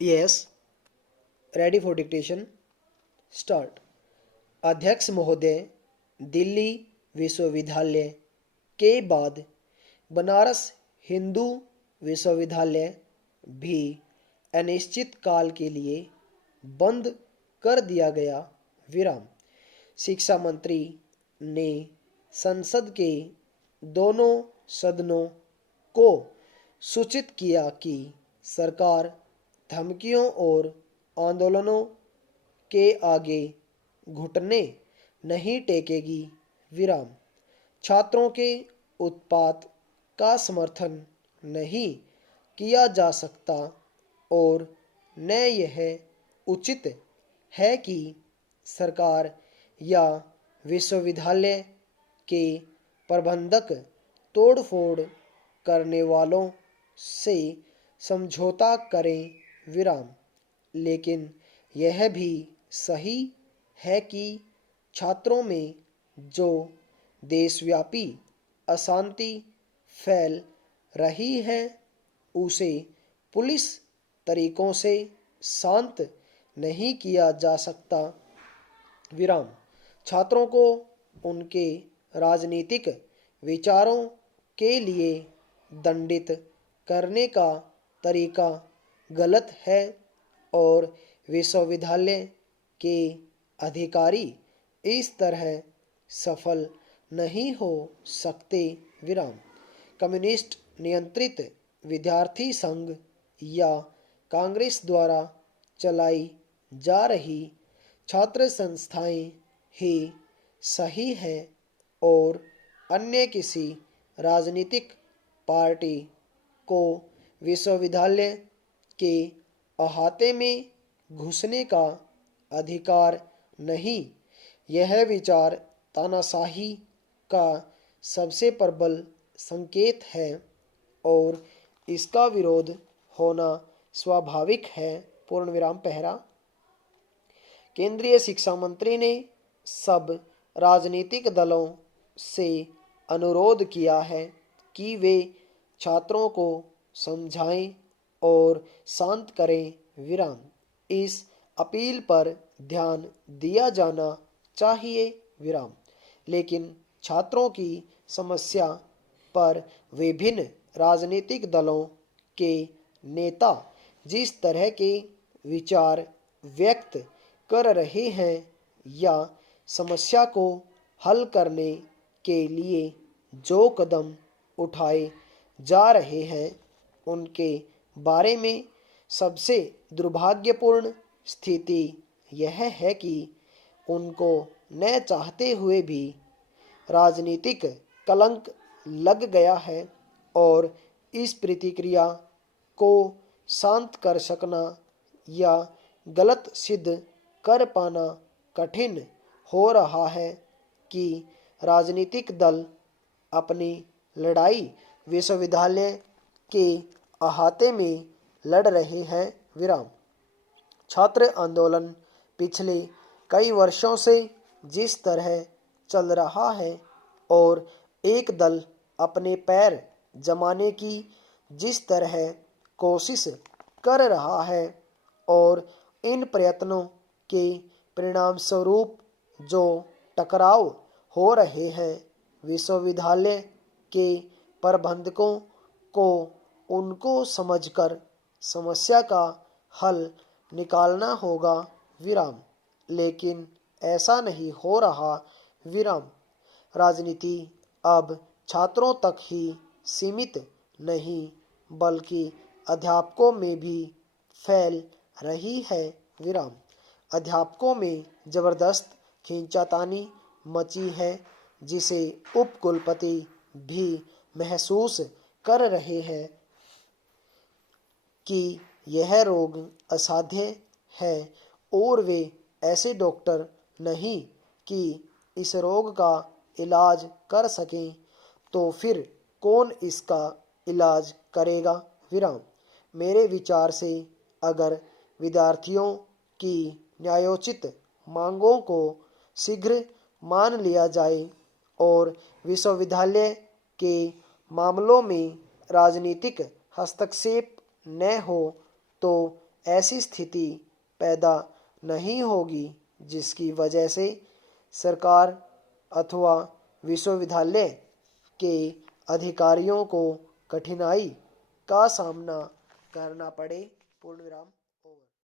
Yes, ready for dictation, start. अध्यक्ष महोदय, दिल्ली विश्वविद्यालय के बाद बनारस हिंदू विश्वविद्यालय भी अनिश्चित काल के लिए बंद कर दिया गया। विराम। शिक्षा मंत्री ने संसद के दोनों सदनों को सूचित किया कि सरकार धमकियों और आंदोलनों के आगे घुटने नहीं टेकेगी। विराम। छात्रों के उत्पात का समर्थन नहीं किया जा सकता और न यह उचित है कि सरकार या विश्वविद्यालय के प्रबंधक तोड़फोड़ करने वालों से समझौता करें। विराम। लेकिन यह भी सही है कि छात्रों में जो देशव्यापी अशांति फैल रही है उसे पुलिस तरीकों से शांत नहीं किया जा सकता। विराम। छात्रों को उनके राजनीतिक विचारों के लिए दंडित करने का तरीका गलत है और विश्वविद्यालय के अधिकारी इस तरह सफल नहीं हो सकते। विराम। कम्युनिस्ट नियंत्रित विद्यार्थी संघ या कांग्रेस द्वारा चलाई जा रही छात्र संस्थाएं ही सही है और अन्य किसी राजनीतिक पार्टी को विश्वविद्यालय के अहाते में घुसने का अधिकार नहीं। यह विचार तानाशाही का सबसे प्रबल संकेत है और इसका विरोध होना स्वाभाविक है। पूर्ण विराम। पहला, केंद्रीय शिक्षा मंत्री ने सब राजनीतिक दलों से अनुरोध किया है कि वे छात्रों को समझाएं और शांत करें। विराम। इस अपील पर ध्यान दिया जाना चाहिए। विराम। लेकिन छात्रों की समस्या पर विभिन्न राजनीतिक दलों के नेता जिस तरह के विचार व्यक्त कर रहे हैं या समस्या को हल करने के लिए जो कदम उठाए जा रहे हैं उनके बारे में सबसे दुर्भाग्यपूर्ण स्थिति यह है कि उनको न चाहते हुए भी राजनीतिक कलंक लग गया है और इस प्रतिक्रिया को शांत कर सकना या गलत सिद्ध कर पाना कठिन हो रहा है कि राजनीतिक दल अपनी लड़ाई विश्वविद्यालय के अहाते में लड़ रहे हैं। विराम। छात्र आंदोलन पिछले कई वर्षों से जिस तरह चल रहा है और एक दल अपने पैर जमाने की जिस तरह कोशिश कर रहा है और इन प्रयत्नों के परिणाम स्वरूप जो टकराव हो रहे हैं विश्वविद्यालय के प्रबंधकों को उनको समझकर समस्या का हल निकालना होगा। विराम। लेकिन ऐसा नहीं हो रहा। विराम। राजनीति अब छात्रों तक ही सीमित नहीं बल्कि अध्यापकों में भी फैल रही है। विराम। अध्यापकों में जबरदस्त खींचातानी मची है जिसे उपकुलपति भी महसूस कर रहे हैं कि यह रोग असाध्य है और वे ऐसे डॉक्टर नहीं कि इस रोग का इलाज कर सकें तो फिर कौन इसका इलाज करेगा। विराम। मेरे विचार से अगर विद्यार्थियों की न्यायोचित मांगों को शीघ्र मान लिया जाए और विश्वविद्यालय के मामलों में राजनीतिक हस्तक्षेप न हो तो ऐसी स्थिति पैदा नहीं होगी जिसकी वजह से सरकार अथवा विश्वविद्यालय के अधिकारियों को कठिनाई का सामना करना पड़े। पूर्ण विराम।